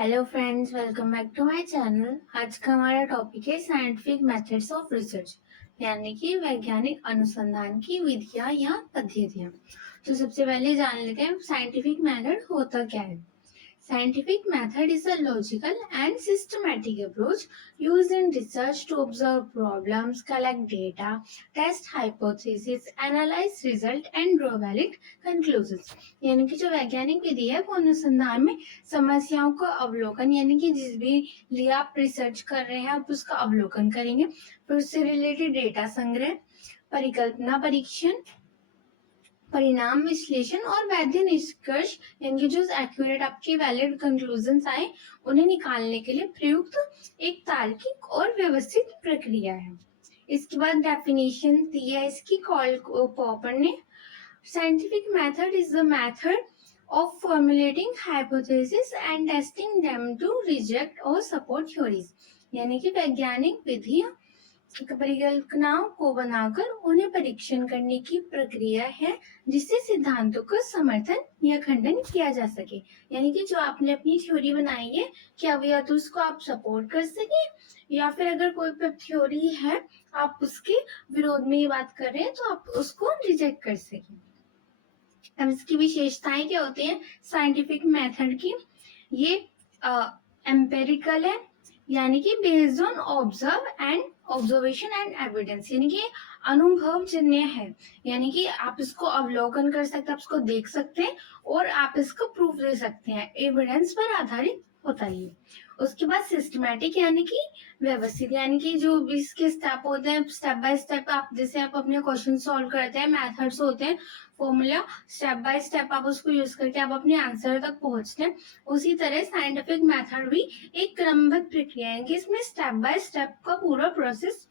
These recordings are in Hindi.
Hello friends, welcome back to my channel. आज का हमारा टॉपिक है साइंटिफिक मेथड्स ऑफ रिसर्च, यानी कि वैज्ञानिक अनुसंधान की विधियां या पद्धतियां। तो सबसे पहले जान लेते हैं साइंटिफिक मेथड होता क्या है। Scientific method is a logical and systematic approach used in research to observe problems, collect data, test hypotheses, analyze result and draw valid conclusions। यानी कि जो वैज्ञानिक विधि है वो अनुसंधान में समस्याओं का अवलोकन, यानी कि जिस भी लिए आप रिसर्च कर रहे हैं आप उसका अवलोकन करेंगे, फिर उससे रिलेटेड डेटा संग्रह, परिकल्पना परीक्षण, परिणाम विश्लेषण और वैध निष्कर्ष, यानी जो एक्यूरेट आपके वैलिड कंक्लूजन्स आए उन्हें निकालने के लिए प्रयुक्त एक तार्किक और व्यवस्थित प्रक्रिया है। इसके बाद डेफिनेशन दी है इसकी कॉल पॉपर ने। Scientific method is the method of formulating hypotheses and testing them to reject or support theories। यानी कि वैज्ञानिक विधि परिकल्पनाओं को बनाकर उन्हें परीक्षण करने की प्रक्रिया है जिससे सिद्धांतों का समर्थन या खंडन किया जा सके। यानी कि जो आपने अपनी थ्योरी बनाई है क्या वो या तो उसको आप सपोर्ट कर सके या फिर अगर कोई थ्योरी है आप उसके विरोध में ये बात कर रहे हैं तो आप उसको रिजेक्ट कर सके। अब इसकी विशेषताएं क्या होती है साइंटिफिक मेथड की। ये एम्पेरिकल है, यानी कि based on observation and evidence, यानी कि अनुभवजन्य है, यानी कि आप इसको अवलोकन कर सकते हैं, आप इसको देख सकते हैं और आप इसको प्रूफ दे सकते हैं, एविडेंस पर आधारित होता है। उसके बाद सिस्टमैटिक, यानी कि व्यवस्थित, यानी कि जो भी इसके स्टेप होते हैं स्टेप बाय स्टेप, आप जैसे आप अपने क्वेश्चन सॉल्व करते हैं, मेथड्स होते हैं, फॉर्मूला स्टेप बाय स्टेप आप उसको यूज करके आप अपने आंसर तक पहुंचते हैं, उसी तरह साइंटिफिक मेथड भी एक क्रमबद्ध प्रक्रिया है कि इसमें स्टेप बाय स्टेप का पूरा प्रोसेस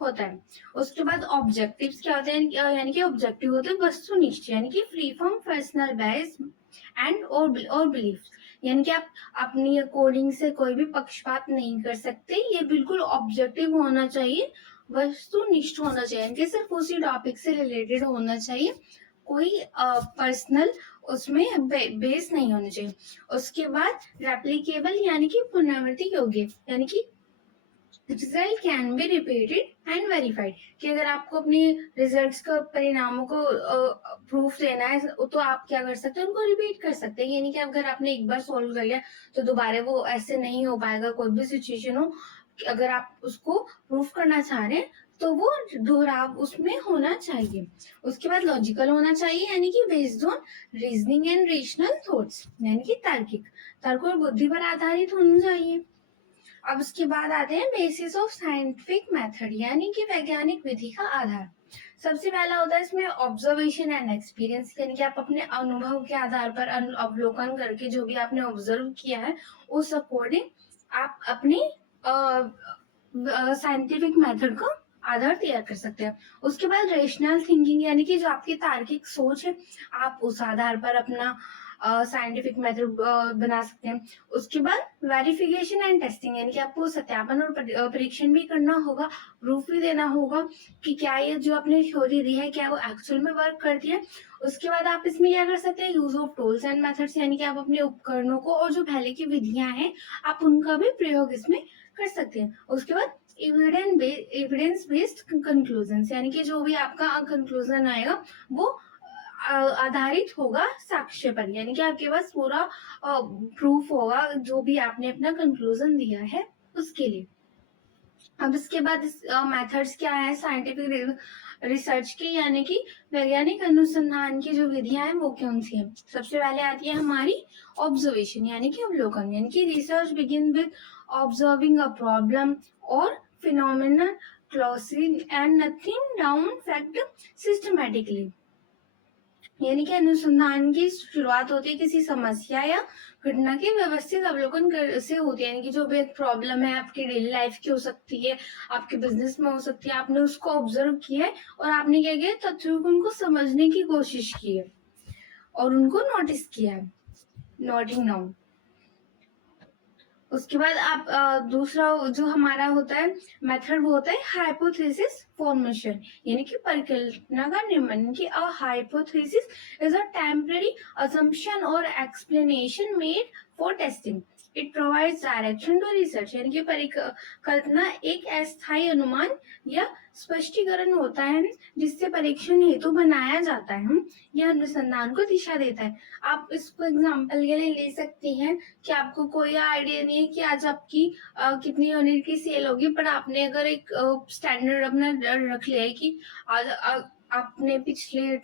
होता है। उसके बाद ऑब्जेक्टिव्स क्या होते हैं, यानी कि ऑब्जेक्टिव होते हैं वस्तुनिष्ठ, यानी कि free from personal bias and और बिलीफ, यानी कि आप अपनी अकॉर्डिंग से कोई भी पक्षपात नहीं कर सकते, ये बिल्कुल ऑब्जेक्टिव होना चाहिए, वस्तुनिष्ठ होना चाहिए, यानी कि सिर्फ उसी टॉपिक से रिलेटेड होना चाहिए, कोई पर्सनल उसमें बेस नहीं होना चाहिए। उसके बाद रेप्लिकेबल, यानी कि पुनरावृत्ति योग्य, यानी कि result can be repeated and verified, कि अगर आपको अपने रिजल्ट्स का परिणामों को प्रूफ देना है तो आप क्या कर सकते हैं उनको रिपीट कर सकते हैं, यानी कि अगर आपने एक बार सोल्व कर लिया तो दोबारा वो ऐसे नहीं हो पाएगा, कोई भी सिचुएशन हो अगर आप उसको प्रूफ करना चाह रहे हैं तो वो दोहराव उसमें होना चाहिए। उसके बाद लॉजिकल होना चाहिए, यानी कि based on reasoning and rational thoughts, यानी कि तार्किक, तर्क और बुद्धि पर आधारित होना चाहिए। अब उसके बाद आते हैं बेसिस ऑफ साइंटिफिक मेथड, यानी कि वैज्ञानिक विधि का आधार। सबसे पहला होता है इसमें ऑब्जर्वेशन एंड एक्सपीरियंस, यानी कि आप अपने अनुभव के आधार पर अवलोकन करके जो भी आपने ऑब्जर्व किया है उस अकॉर्डिंग आप अपनी साइंटिफिक मेथड को आधार तैयार कर सकते हैं। उसके बाद रेशनल थिंकिंग, यानी कि जो आपकी तार्किक सोच है आप उस आधार पर अपना साइंटिफिक मेथड बना सकते हैं। उसके बाद वेरिफिकेशन एंड टेस्टिंग, यानी कि आपको सत्यापन और परीक्षण भी करना होगा, प्रूफ भी देना होगा कि क्या ये जो आपने थ्योरी दी है क्या वो एक्चुअल में वर्क करती है। उसके बाद आप इसमें क्या कर सकते हैं use of tools and methods, यानी कि आप अपने उपकरणों को और जो पहले की विधियां हैं आप उनका भी प्रयोग इसमें कर सकते हैं। उसके बाद एविडेंस बेस्ड कंक्लूजन, यानी कि जो भी आपका कंक्लूजन आएगा वो आधारित होगा साक्ष्य पर, यानी कि आपके पास पूरा प्रूफ होगा जो भी आपने अपना कंक्लूजन दिया है उसके लिए। अब इसके बाद मेथड्स क्या है साइंटिफिक रिसर्च की, यानी कि वैज्ञानिक अनुसंधान की जो विधियां हैं वो कौन सी है। सबसे पहले आती है हमारी ऑब्जर्वेशन, यानी कि अवलोकन, यानी कि research begin with observing a problem or phenomena closely and noting down fact systematically, यानी कि अनुसंधान की शुरुआत होती है किसी समस्या या घटना के व्यवस्थित अवलोकन से होती है, यानी कि जो भी एक प्रॉब्लम है आपकी डेली लाइफ की हो सकती है, आपके बिजनेस में हो सकती है, आपने उसको ऑब्जर्व किया है और आपने क्या किया तथ्यों को उनको समझने की कोशिश की है और उनको नोटिस किया है, नोटिंग डाउन। उसके बाद आप दूसरा जो हमारा होता है मेथड वो होता है हाइपोथेसिस फॉर्मेशन, यानी कि परिकल्पना का निर्माण, कि a hypothesis is a temporary assumption or explanation made for testing. It provides direction to research, यानी कि परिकल्पना एक अस्थायी अनुमान या स्पष्टीकरण होता है जिससे परीक्षण हेतु बनाया जाता है। यह अनुसंधान को दिशा देता है। आप इसको एग्जाम्पल के लिए ले सकती हैं कि आपको कोई आइडिया नहीं है कि आज आपकी कितनी यूनिट की सेल होगी, पर आपने अगर एक स्टैंडर्ड अपना रख लिया है कि आज आपने पिछली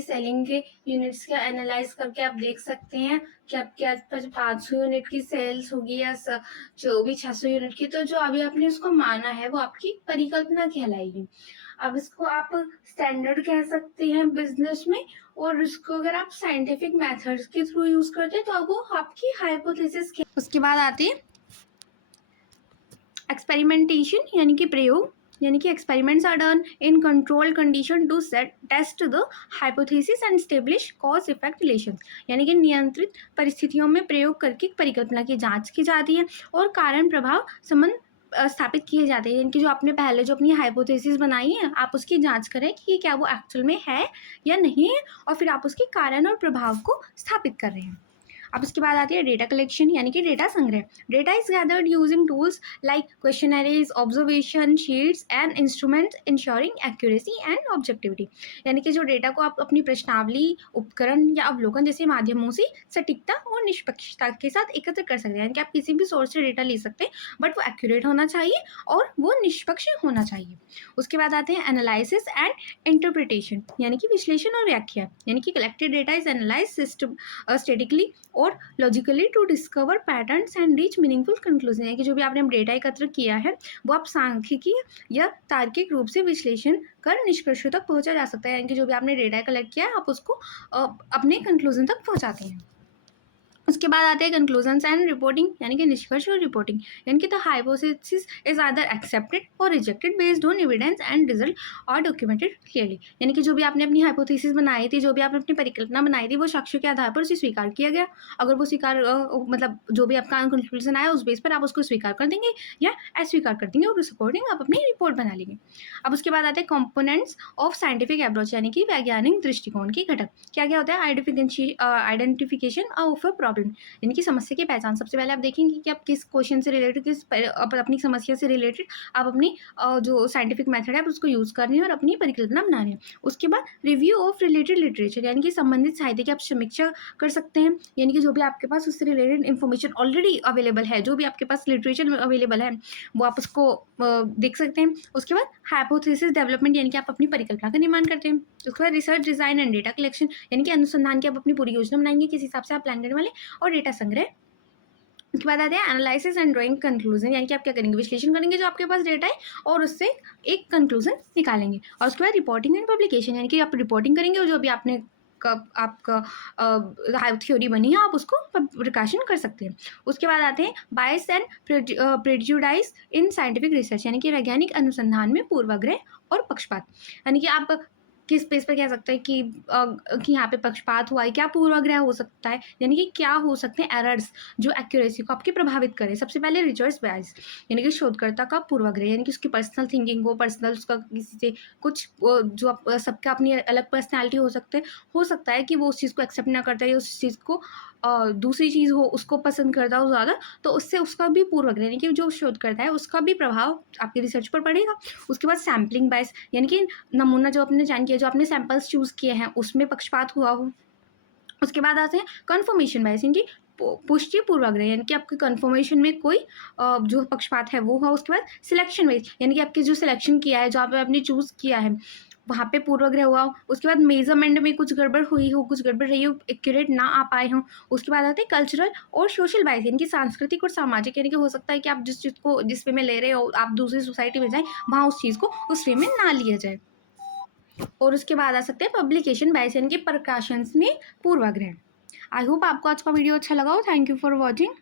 सेलिंग के यूनिट्स का एनालाइज करके आप देख सकते हैं कि आपके आसपास 500 यूनिट की सेल्स होगी या जो भी 600 यूनिट की, तो जो अभी आपने उसको माना है वो आपकी परिकल्पना कहलाएगी। अब इसको आप स्टैंडर्ड कह सकते हैं बिजनेस में, और इसको अगर आप साइंटिफिक मेथड्स के थ्रू यूज करते हैं तो अब वो आपकी हाइपोथेसिस। उसके बाद आती है एक्सपेरिमेंटेशन, यानी कि प्रयोग, यानी कि experiments are done in control condition to test the hypothesis and establish cause effect relation, यानी कि नियंत्रित परिस्थितियों में प्रयोग करके परिकल्पना की जांच की जाती है और कारण प्रभाव संबंध स्थापित किए जाते हैं। यानी कि जो आपने पहले जो अपनी हाइपोथेसिस बनाई है आप उसकी जांच करें कि क्या वो एक्चुअल में है या नहीं है, और फिर आप उसके कारण और प्रभाव को स्थापित कर रहे हैं। अब इसके बाद आती है डेटा कलेक्शन, यानी कि डेटा संग्रह। Data is gathered using tools like questionnaires, observation sheets and instruments ensuring accuracy and objectivity, यानी कि जो डेटा को आप अपनी प्रश्नावली, उपकरण या अवलोकन जैसे माध्यमों से सटीकता और निष्पक्षता के साथ एकत्र कर सकते हैं। यानी कि आप किसी भी सोर्स से डेटा ले सकते हैं, बट वो एक्यूरेट होना चाहिए और वो निष्पक्ष होना चाहिए। उसके बाद आते हैं एनालिसिस एंड इंटरप्रिटेशन, यानी कि विश्लेषण और व्याख्या, यानी कि collected data is analyse statically और logically to discover patterns and reach meaningful conclusion, यानी कि जो भी आपने डेटा एकत्र किया है वो आप सांख्यिकी या तार्किक रूप से विश्लेषण कर निष्कर्षों तक पहुंचा जा सकता है। यानी कि जो भी आपने डेटा कलेक्ट किया है आप उसको अपने कंक्लूजन तक पहुंचाते हैं। उसके बाद आते हैं कंक्लूजन्स एंड रिपोर्टिंग, यानी कि निष्कर्ष और रिपोर्टिंग, यानी कि the hypothesis is either accepted or rejected based on evidence and result और डॉक्यूमेंटेड क्लियरली, यानी कि जो भी आपने अपनी हाइपोथेसिस बनाई थी, जो भी आपने अपनी परिकल्पना बनाई थी, वो साक्ष्यों के आधार पर उसे स्वीकार किया गया। अगर वो स्वीकार मतलब जो भी आपका कंक्लूजन आया उस बेस पर आप उसको स्वीकार कर देंगे या अस्वीकार कर देंगे और उस अकॉर्डिंग आप अपनी रिपोर्ट बना लेंगे। अब उसके बाद आते हैं कॉम्पोनेंट्स ऑफ साइंटिफिक अप्रोच, यानी कि वैज्ञानिक दृष्टिकोण के घटक। क्या क्या होता है? आइडेंटिफिकेशन ऑफ अ प्रॉब्लम, यानी कि समस्या की पहचान। सबसे पहले आप देखेंगे कि आप किस क्वेश्चन से रिलेटेड, अपनी समस्या से रिलेटेड आप अपनी जो साइंटिफिक मेथड है आप उसको यूज कर रहे हैं और अपनी परिकल्पना बना रहे हैं। उसके बाद रिव्यू ऑफ रिलेटेड लिटरेचर, यानी कि संबंधित साहित्य की आप समीक्षा कर सकते हैं, यानी कि जो भी आपके पास उससे रिलेटेड इन्फॉर्मेशन ऑलरेडी अवेलेबल है, जो भी आपके पास लिटरेचर अवेलेबल है वो आप उसको देख सकते हैं। उसके बाद हाइपोथेसिस डेवलपमेंट, यानी कि आप अपनी परिकल्पना का निर्माण करते हैं। उसके बाद research design and data collection, यानी कि अनुसंधान की आप अपनी पूरी योजना बनाएंगे किस हिसाब से आप प्लान करने वाले, और डेटा संग्रह। उसके बाद आते हैं एनालिसिस एंड ड्राइंग कंक्लूजन, यानी कि आप क्या करेंगे? विश्लेषण करेंगे जो आपके पास डेटा है और उससे एक कंक्लूजन निकालेंगे। और उसके बाद रिपोर्टिंग एंड पब्लिकेशन, यानी कि आप रिपोर्टिंग करेंगे और जो भी आपने आपका थ्योरी बनी है आप उसको प्रकाशन कर सकते हैं। उसके बाद आते हैं bias and prejudice in scientific research, यानी कि वैज्ञानिक अनुसंधान में पूर्वाग्रह और पक्षपात, यानी कि आप किस बेस पर कह सकते हैं कि यहाँ पे पक्षपात हुआ है, क्या पूर्वाग्रह हो सकता है, यानी कि क्या हो सकते हैं एरर्स जो एक्यूरेसी को आपकी प्रभावित करें। सबसे पहले रिसर्च बायस, यानी कि शोधकर्ता का पूर्वाग्रह, यानी कि उसकी पर्सनल थिंकिंग हो, पर्सनल उसका किसी से कुछ जो सबका अपनी अलग पर्सनैलिटी हो सकता है कि वो उस चीज़ को एक्सेप्ट ना करता है या उस चीज़ को दूसरी चीज़ हो उसको पसंद करता हो ज़्यादा, तो उससे उसका भी पूर्वाग्रह, यानी कि जो शोध करता है उसका भी प्रभाव आपकी रिसर्च पर पड़ेगा। उसके बाद सैम्पलिंग बायस, यानी कि नमूना जो आपने जान किया, जो आपने सैंपल्स चूज़ किए हैं उसमें पक्षपात हुआ हो। उसके बाद आते हैं कन्फर्मेशन बायस, यानी कि पुष्टि पूर्वाग्रह, यानी कि आपके कन्फर्मेशन में कोई जो पक्षपात है वो हुआ। उसके बाद सिलेक्शन बायस, यानी कि आपके जो सिलेक्शन किया है, जो आपने चूज़ किया है वहाँ पे पूर्वाग्रह हुआ। उसके बाद मेजरमेंट में कुछ गड़बड़ हुई हो, कुछ गड़बड़ रही हो, एक्यूरेट ना आ पाए हों। उसके बाद आते हैं कल्चरल और सोशल बायस, यानी कि सांस्कृतिक और सामाजिक, यानी कि हो सकता है कि आप जिस चीज़ को जिस वे में ले रहे हो आप दूसरी सोसाइटी में जाएँ, वहाँ उस चीज़ को उस वे में ना लिया जाए। और उसके बाद आ सकते हैं पब्लिकेशन बायस, यानी कि प्रकाशन में पूर्वाग्रह। आई होप आपको आज का वीडियो अच्छा लगा हो। Thank you for watching.